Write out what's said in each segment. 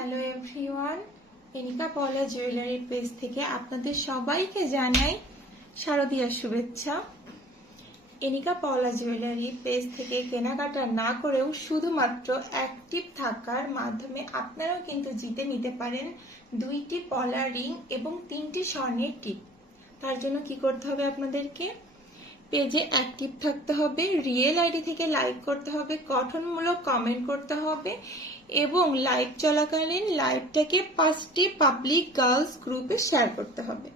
Hello everyone, এনিকা পলা jewellery page থেকে আপনাদের সবাইকে জানাই শারদীয়ার শুভেচ্ছা। এনিকা পলা জুয়েলারি পেজ থেকে কেনাকাটা না করেও শুধুমাত্র অ্যাক্টিভ থাকার মাধ্যমে আপনারাও কিন্তু জিতে নিতে পারেন 2টি পলা রিং এবং 3টি স্বর্ণের টিপ। তার জন্য কি করতে হবে? আপনাদেরকে পেজে অ্যাক্টিভ থাকতে হবে, রিয়েল আইডি থেকে লাইক করতে হবে, গঠনমূলক কমেন্ট করতে হবে এবং লাইভ চলাকালীন লাইভটাকে 5টি পাবলিক গার্লস গ্রুপে শেয়ার করতে হবে।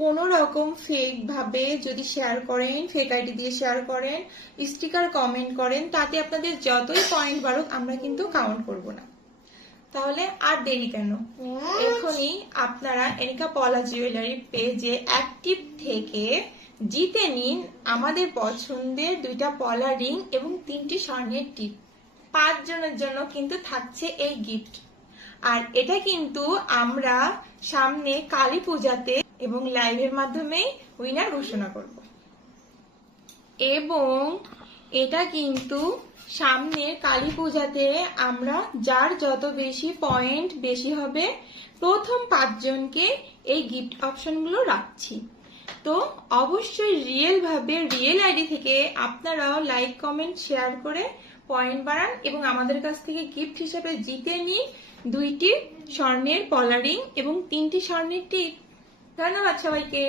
কোনো রকম ফেক ভাবে যদি শেয়ার করেন, ফেক আইডি দিয়ে শেয়ার করেন, স্টিকার কমেন্ট করেন, তাতে আপনাদের যতই পয়েন্ট বাড়ুক আমরা কিন্তু কাউন্ট করব না। তাহলে আর দেরি কেন? এখনই আপনারা এনিকা পলা জুয়েলারি পেজে অ্যাক্টিভ থেকে জিতে নিন আমাদের পছন্দের 2টা পলা রিং এবং 3টি স্বর্ণের টিপ। 5 জনের জন্য কিন্তু থাকছে এই গিফট। আর এটা কিন্তু আমরা সামনে কালী পূজাতে এবং লাইভের মাধ্যমে উইনার ঘোষণা করব। এবং এটা কিন্তু সামনের কালী পূজাতে আমরা যার যত বেশি পয়েন্ট বেশি হবে প্রথম 5 জনকে এই গিফট অপশনগুলো রাখছি। তো অবশ্যই রিয়েল আইডি থেকে আপনারাও লাইক কমেন্ট শেয়ার করে পয়েন্ট বাড়ান এবং আমাদের কাছ থেকে গিফট হিসেবে জিতে নিন 2টি স্বর্ণের পলা রিং এবং 3টি স্বর্ণের টিপ। ধন্যবাদ সবাইকে।